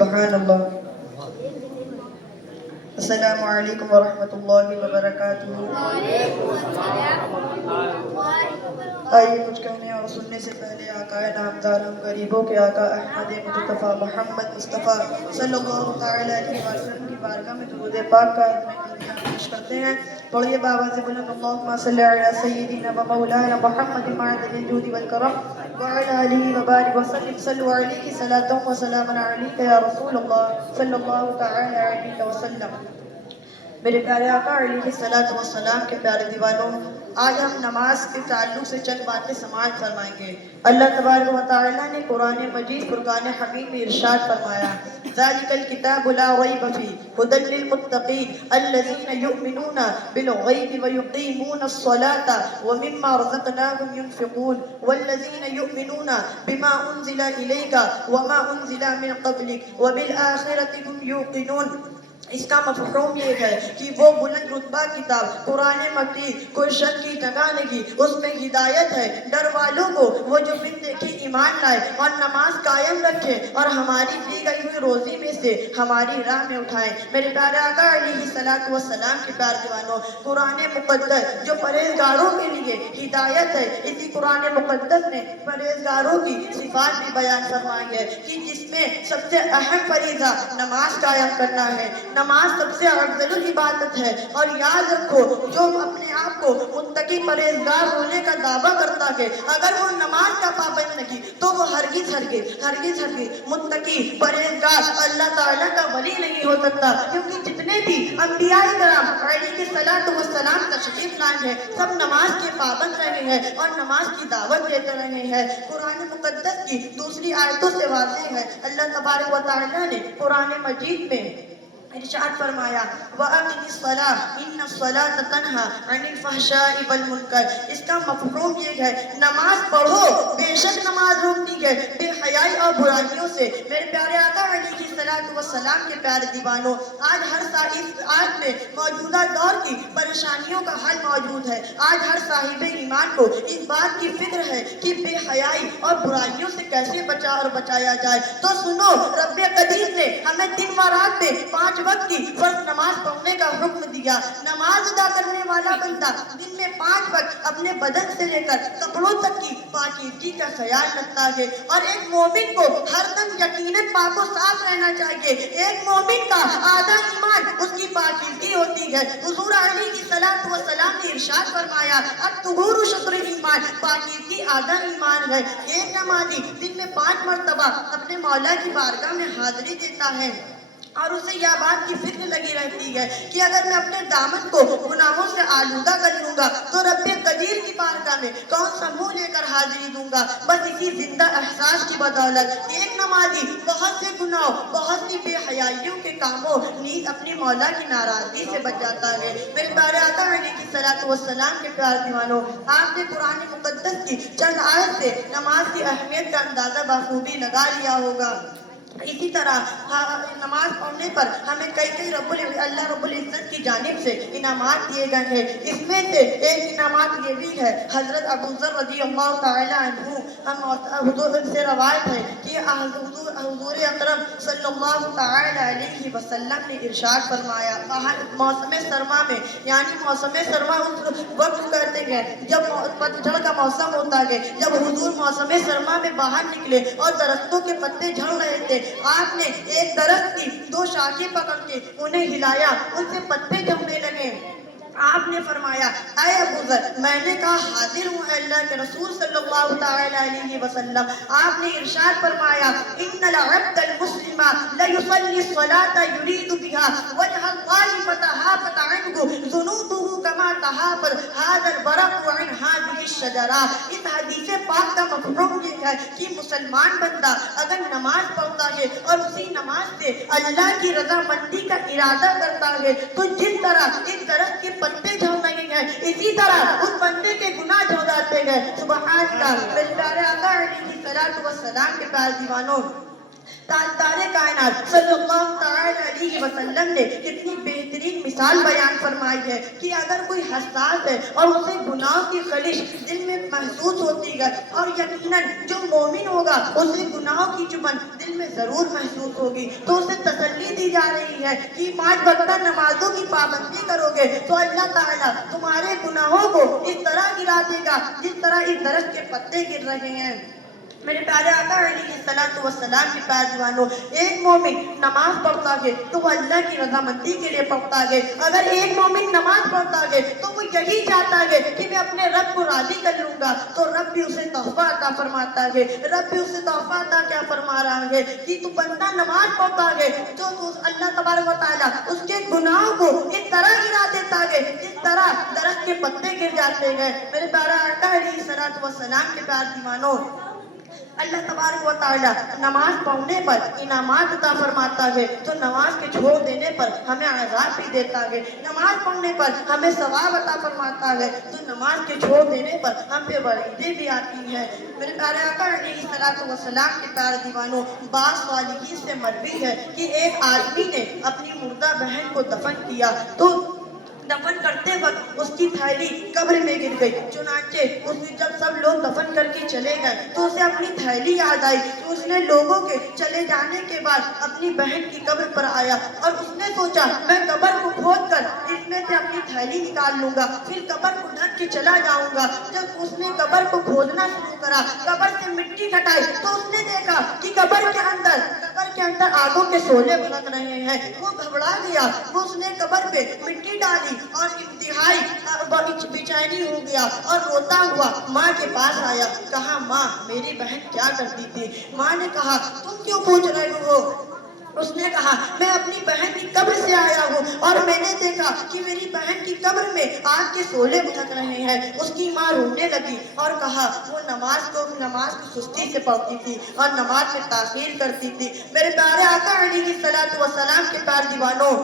سبحان اللہ. السلام علیکم ورحمۃ اللہ وبرکاتہ. آئیے کچھ کہنے اور سننے سے پہلے آقا نامدار ہم غریبوں کے آقا احمد مصطفیٰ محمد مصطفیٰ صلی اللہ تعالیٰ علیہ وسلم کی بارگاہ میں درود پاک کا پیش کرتے ہیں. پڑھیے بابا سے بلند اللہم صلی علی سیدنا و مولانا محمد معدن الجود والکرم وعلی آلہ وبارک وسلم. صلوا علیہ صلاۃ و سلام علیک یا رسول اللہ صلی اللہ تعالیٰ علیہ وسلم. میرے پیارے آقا علیہ الصلوۃ والسلام کے پیارے دیوانوں، آج ہم نماز کے تعلق سے چند باتیں سماعت فرمائیں گے. اللہ تبارک و تعالیٰ نے قرآن مجید فرقان حمید میں ارشاد فرمایا: ذالک الکتاب لا ریب فیہ ھدی للمتقین الذین یؤمنون بالغیب ویقیمون الصلاۃ ومما رزقناہم ینفقون والذین یؤمنون بما انزل الیک وما انزل من قبلک وبالآخرۃ ہم یوقنون. اس کا مفہوم یہ ہے کہ وہ بلند رتبہ کتاب قرآن مکی کوئی شک کی جگہ نہیں، اس میں ہدایت ہے ڈر والوں کو، وہ جو بن دیکھے ایمان لائے اور نماز قائم رکھے اور ہماری دی گئی ہوئی روزی میں سے ہماری راہ میں اٹھائیں. میرے پیارے آقا علیہ الصلوۃ والسلام کے پیارے دیوانوں، قرآن مقدس جو پرہیزگاروں کے لیے ہدایت ہے، اسی قرآن مقدس نے پرہیزگاروں کی صفات بھی بیان فرمائی ہے کہ جس میں سب سے اہم فریضہ نماز قائم کرنا ہے. نماز سب سے افضل العبادت ہے، اور یاد رکھو جو اپنے آپ کو متقی پرہیزگار ہونے کا دعویٰ کرتا ہے، اگر وہ نماز کا پابند نہیں تو وہ ہرگز متقی پرہیزگار اللہ تعالیٰ کا ولی نہیں ہو سکتا. کیونکہ جتنے بھی انبیاء کرام علیہ الصلوۃ والسلام تشریف لائے ہیں، سب نماز کے پابند رہے ہیں اور نماز کی دعوت دیتے رہے ہیں. قرآن مقدس کی دوسری آیتوں سے واضح ہے، اللہ تبارک و تعالیٰ نے قرآن مجید میں ارشاد فرمایا: وَأَقِمِ الصَّلَاةَ إِنَّ الصَّلَاةَ تَنْهَىٰ عَنِ الْفَحْشَاءِ وَالْمُنکَرِ. اس کا مفہوم یہ ہے نماز پڑھو، بے شک نماز روکتی ہے بے حیائی اور برائیوں سے. میرے پیارے آقا علیہ الصلوۃ والسلام کے پیارے دیوانوں، آج میں موجودہ دور کی پریشانیوں کا حل موجود ہے. آج ہر صاحب ایمان کو اس بات کی فکر ہے کہ بے حیائی اور برائیوں سے کیسے بچایا جائے. تو سنو، رب قدیر نے ہمیں دن و رات میں 5 وقت کی فرض نماز پڑھنے کا حکم دیا. نماز ادا کرنے والا بندہ دن میں 5 وقت اپنے بدن سے لے کر کپڑوں تک کی پاکیزگی کا خیال رکھتا ہے. اور ایک مومن کو ہر دم یقیناً پاک و صاف رہنا چاہیے. ایک مومن کا آدھا ایمان اس کی پاکیزگی ہوتی ہے. حضور علیہ الصلوۃ والسلام نے ارشاد فرمایا: الطہور شطر ایمان، پاکیزگی آدھا ایمان ہے. ایک نمازی دن میں 5 مرتبہ اپنے مولا کی بارگاہ میں حاضری دیتا ہے اور اسے یہ بات کی فکر لگی رہتی ہے کہ اگر میں اپنے دامن کو گناہوں سے آلودہ کر لوں گا تو رب قدیر کی بارگاہ میں کون سا منہ لے کر حاضری دوں گا. بس اسی زندہ احساس کی بدولت ایک نمازی بہت سے گناہوں، بہت سی بے حیائیوں کے کاموں نیز اپنی مولا کی ناراضگی سے بچ جاتا ہے. میرے پیارے آقا علیہ الصلوۃ والسلام کے پیارے دیوانوں، آپ نے قرآن مقدس کی چند آیت سے نماز کی اہمیت کا اندازہ بخوبی لگا لیا ہوگا. اسی طرح نماز پڑھنے پر ہمیں کئی اللہ رب العزت کی جانب سے انعامات دیے گئے ہیں. اس میں سے ایک انعامات یہ بھی ہے، حضرت ابو ذر رضی اللہ تعالی عنہ حضور سے روایت ہے کہ حضور اکرم صلی اللہ تعالی علیہ وسلم نے ارشاد فرمایا: موسم سرما میں، یعنی موسم سرما اس وقت کہتے ہیں جب پتجھڑ کا موسم ہوتا ہے، جب حضور موسم سرما میں باہر نکلے اور درختوں کے پتے جھڑ رہے تھے، آپ نے ایک درخت کی 2 شاخیں پکڑ کے انہیں ہلایا، ان سے پتے جھڑنے لگے. آپ نے فرمایا: اے ابو ذر، میں نے کہا حاضر ہوں اللہ کے رسول صلی اللہ تعالی علیہ وسلم. آپ نے ارشاد فرمایا: ان العبد المسلم لیصلی الصلاۃ یرید بها وجه اللہ فتحافت عنہ ذنوبہ کما تحافر هذا البرق عن هذه الشجرہ. اس حدیث پاک کا مفہوم یہ ہے کہ مسلمان بندہ اگر نماز پڑھتا ہے اور اسی نماز سے اللہ کی رضامندی کا ارادہ کرتا ہے تو جس طرح اس درخت کے پتے جھڑ رہے ہیں، اسی طرح اس بندے کے گناہ جھڑ جاتے ہیں. سبحان اللہ. میرے پیارے آقا علیہ الصلوۃ والسلام کے پیارے دیوانوں، تاجدار کائنات صلی اللہ تعالی علیہ وسلم نے کتنی بہترین مثال بیان فرمائی ہے کہ اگر کوئی حساس ہے اور اسے گناہ کی خلش دل میں محسوس ہوتی ہے، اور یقیناً جو مومن ہوگا اسے گناہوں کی چبھن دل میں ضرور محسوس ہوگی، تو اسے تسلی دی جا رہی ہے کہ 5 وقتہ نمازوں کی پابندی کرو گے تو اللہ تعالیٰ تمہارے گناہوں کو اس طرح گرا دے گا جس طرح اس درخت کے پتے گر رہے ہیں۔ میرے پیارے آقا علیہ السلام کی پیروانوں، ایک مومن نماز پڑھتا ہے تو وہ اللہ کی رضامندی کے لیے پڑھتا ہے۔ اگر ایک مومن نماز پڑھتا ہے تو وہ یہی چاہتا ہے کہ میں اپنے رب کو راضی کر لوں گا، تو رب بھی اسے تحفہ عطا فرماتا ہے۔ رب بھی اسے تحفہ عطا کیا فرما رہا ہے کہ تو بندہ نماز پڑھتا ہے تو اللہ تبارک و تعالیٰ اس کے گناہوں کو اس طرح گرا دیتا ہے جس طرح درخت کے پتے گر جاتے ہیں۔ میرے پیارے آقا علیہ السلام کے پیار دیوانوں، اللہ تبارک و تعالیٰ نماز پڑھنے پر انعامات عطا فرماتا ہے تو نماز کے چھوڑ دینے پر ہمیں عذاب بھی دیتا ہے۔ نماز پڑھنے پر ہمیں ثواب عطا فرماتا ہے تو نماز کے چھوڑ دینے پر ہم پہ وعیدیں بھی آتی ہیں۔ میرے پیارے آقا علیہ السلام کے پیارے دیوانوں، بعض صالحین سے مروی ہے کہ ایک آدمی نے اپنی مردہ بہن کو دفن کیا تو دفن کرتے وقت اس کی تھیلی قبر میں گر گئی۔ چنانچہ جب سب لوگ دفن کر کے چلے گئے تو اسے اپنی تھیلی یاد آئی تو اس نے لوگوں کے چلے جانے کے بعد اپنی بہن کی قبر پر آیا اور اس نے سوچا میں قبر کو کھود کر اس میں سے اپنی تھیلی نکال لوں گا، پھر قبر کو ڈھک کے چلا جاؤں گا۔ جب اس نے قبر کو کھودنا شروع کرا، قبر سے مٹی ہٹائی تو اس نے دیکھا کہ قبر کے اندر آگوں کے شعلے بھڑک رہے ہیں۔ وہ گھبرا گیا، وہ اس نے قبر پہ مٹی ڈالی اور انتہائی بے چینی ہو گیا اور روتا ہوا ماں کے پاس آیا۔ کہا ماں میری بہن کیا کرتی تھی؟ ماں نے کہا تم کیوں پوچھ رہے ہو؟ اس نے کہا میں اپنی بہن کی قبر سے آیا ہوں اور میں نے دیکھا کہ میری بہن کی قبر میں آگ کے شعلے بھڑک رہے ہیں۔ اس کی ماں رونے لگی اور کہا وہ نماز کو سستی سے پڑھتی تھی اور نماز میں تاخیر کرتی تھی۔ میرے پیارے آقا علیہ السلام کے پیارے دیوانوں،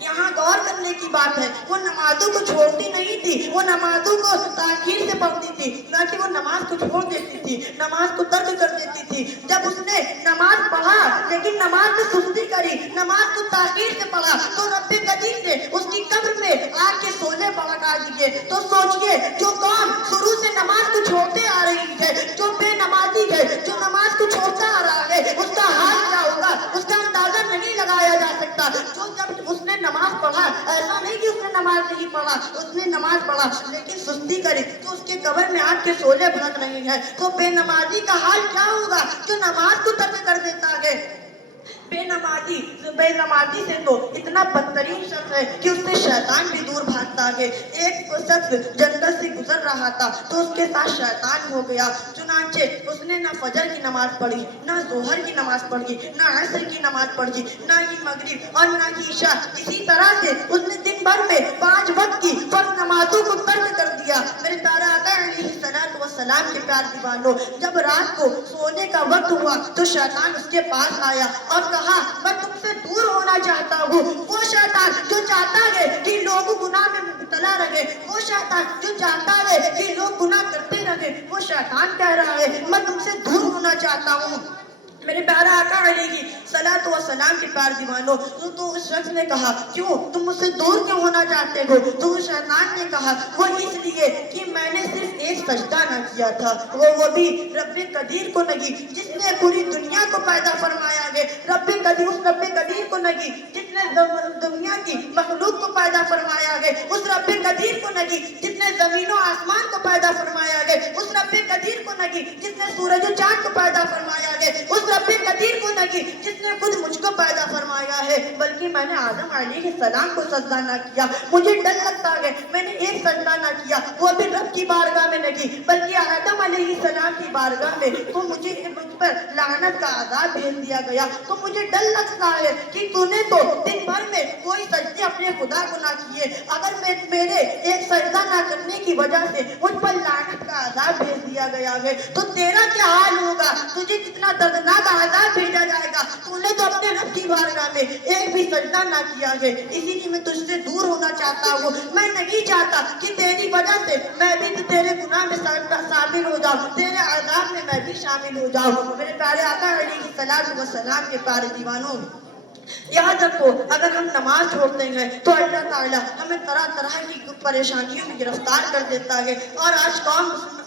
یہاں غور کرنے کی بات ہے، وہ نمازوں کو چھوڑتی نہیں تھی، وہ نمازوں کو تاخیر سے پڑھتی تھی، نہ کہ وہ نماز کو چھوڑ دیتی تھی، نماز کو ترک کر دیتی تھی۔ جب اس نے نماز پڑھا لیکن نماز میں سستی کری، نماز کو تاخیر سے پڑھا تو رب قدیر نے اس کی قبر میں آگ کے شعلے بھڑکا دیے۔ تو سوچئے جو قوم شروع سے نماز کو چھوڑتے آ رہی ہے، جو بے نمازی ہے، جو نماز کو چھوڑتا آ رہا ہے، اس کا حال کیا ہوگا اس کا اندازہ نہیں لگایا جا سکتا۔ جو جب اس نے نماز پڑھا، ایسا نہیں کہ اس نے نماز نہیں پڑھا، اس نے نماز پڑھا لیکن سستی کری تو اس کے قبر میں آگ کے شعلے بھڑک رہے ہیں۔ تو بے نمازی کا حال کیا ہوگا جو نماز کو ترک کر دیتا ہے؟ بے نمازی سے تو اتنا بدترین شخص ہے کہ اس سے شیطان بھی دور بھاگتا ہے۔ ایک شخص جنت سے گزر رہا تھا تو اس کے ساتھ شیطان ہو گیا، چنانچہ اس نے نہ فجر کی نماز پڑھی، نہ ظہر کی نماز پڑھی، نہ عصر کی نماز پڑھی، نہ ہی مغرب اور نہ ہی عشاء۔ اسی طرح سے اس نے دن بھر میں 5 وقت کی فرض نمازوں کو ترک کر دیا۔ میرے پیارے آقا علیہ السلام کے پیارے دیوانوں، جب رات کو سونے کا وقت ہوا تو شیطان اس کے پاس آیا اور کہا میں تم سے دور ہونا چاہتا ہوں۔ وہ شیطان جو چاہتا ہے کہ لوگ گناہ میں مبتلا رہے، وہ شیطان جو چاہتا ہے کہ لوگ گناہ کرتے رہے، وہ شیطان کہہ رہا ہے میں تم سے دور ہونا چاہتا ہوں۔ میرے پیارے آقا علیہ السلام کے پیارے دیوانوں، تو اس شخص نے کہا کیوں تم مجھ سے دور کیوں ہونا چاہتے ہو؟ تو شیطان نے کہا وہ اس لیے کہ میں نے صرف ایک سجدہ نہ کیا تھا، وہ بھی رب قدیر کو نہیں جس نے پوری دنیا کو پیدا فرمایا ہے، اس رب قدیر کو نہیں جس نے دنیا کی مخلوق کو پیدا فرمایا ہے، اس رب قدیر کو نہیں جس نے زمین و آسمان کو پیدا فرمایا ہے، اس رب قدیر کو نہیں جس نے سورج و چاند کو پیدا فرمایا ہے، اس رب قدیر کو نہیں جس نے خود مجھ کو پیدا فرمایا ہے، بلکہ میں نے آدم علیہ السلام کو سجدہ نہ کیا۔ مجھے ڈر لگتا ہے میں نے ایک سجدہ نہ کیا، وہ بھی رب کی بارگاہ میں نہیں بلکہ آدم علیہ السلام کی بارگاہ میں، تو مجھ پر لعنت کا عذاب بھیج دیا گیا۔ تو مجھے ڈر لگتا ہے کہ تو نے تو دن بھر میں کوئی سجدے اپنے خدا کو نہ کیے، اگر میرے ایک سجدہ نہ کرنے کی وجہ سے مجھ پر لعنت کا عذاب بھیج دیا گیا ہے تو تیرا کیا حال ہوگا؟ تجھے کتنا دردناک عذاب بھیجا جائے گا۔ تو نے تو اپنے رب کی بارگاہ میں ایک بھی سجدہ نہ کیا ہے، اسی لیے میں تجھ سے دور ہونا چاہتا ہوں۔ میں نہیں چاہتا کہ تیری وجہ سے میں بھی تیرے گناہ میں شامل ہو جاؤں، تیرے عذاب میں میں بھی شامل ہو جاؤں۔ میرے پیارے آقا علیہ السلام کے پیارے دیوانوں، یاد رکھو اگر ہم نماز چھوڑ دیں گے تو اللہ تعالیٰ ہمیں طرح طرح کی پریشانیوں میں گرفتار کر دیتا ہے، اور آج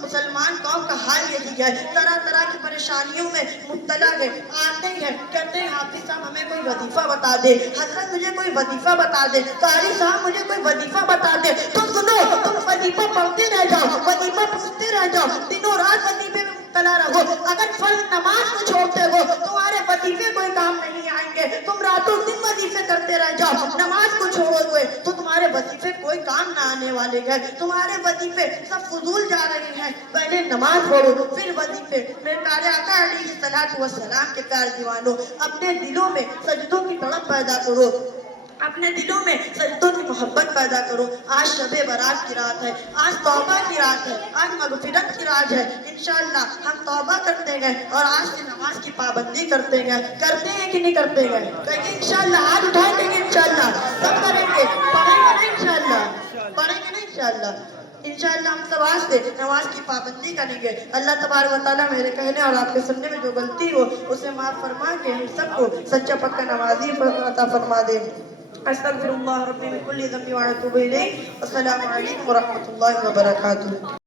مسلمان قوم کا حال یہی ہے، طرح طرح کی پریشانیوں میں مبتلا ہے، آتے ہیں کہتے ہیں حافظ صاحب ہمیں کوئی وظیفہ بتا دے، حضرت مجھے کوئی وظیفہ بتا دے، قاری صاحب مجھے کوئی وظیفہ بتا دے۔ تو سنو، تم وظیفہ پڑھتے رہ جاؤ، وظیفہ پوچھتے رہ جاؤ، دنوں رات وظیفے میں مبتلا رہو، اگر فرض نماز کو چھوڑتے ہو تمہارے وظیفے کوئی کام نہیں آئیں گے، تم راتوں دن وظیفے کرتے رہ جاؤ، نماز کو چھوڑو گے تو تمہارے وظیفے کوئی کام نہ آنے والے ہیں، تمہارے وظیفے سب فضول جا رہے ہیں، پہلے نماز پڑھو پھر وظیفے۔ میرے پیارے آقا علیہ الصلوۃ والسلام کے پیارے دیوانوں، اپنے دلوں میں سجدوں کی تڑپ پیدا کرو، اپنے دلوں میں سجدوں کی محبت پیدا کرو۔ آج شب برات کی رات ہے، آج توبہ کی رات ہے، آج مغفرت کی رات ہے، انشاءاللہ ہم توبہ کرتے ہیں اور آج سے نماز کی پابندی کرتے ہیں کہ نہیں کرتے ہیں؟ کہیں انشاءاللہ ہاتھ اٹھائیں گے انشاءاللہ سب کریں گے، پڑھیں گے نا انشاءاللہ، پڑھیں گے نا انشاءاللہ، انشاءاللہ ہم سب آج سے نماز کی پابندی کریں گے۔ اللہ تبارک و تعالیٰ میرے کہنے اور آپ کے سننے میں جو غلطی ہو اسے معاف فرما کے ہم سب کو سچا پکا نمازی عطا فرما دے۔ استغفر اللہ ربی من کل ذنب واتوب الیہ۔ السلام علیکم ورحمۃ اللہ وبرکاتہ۔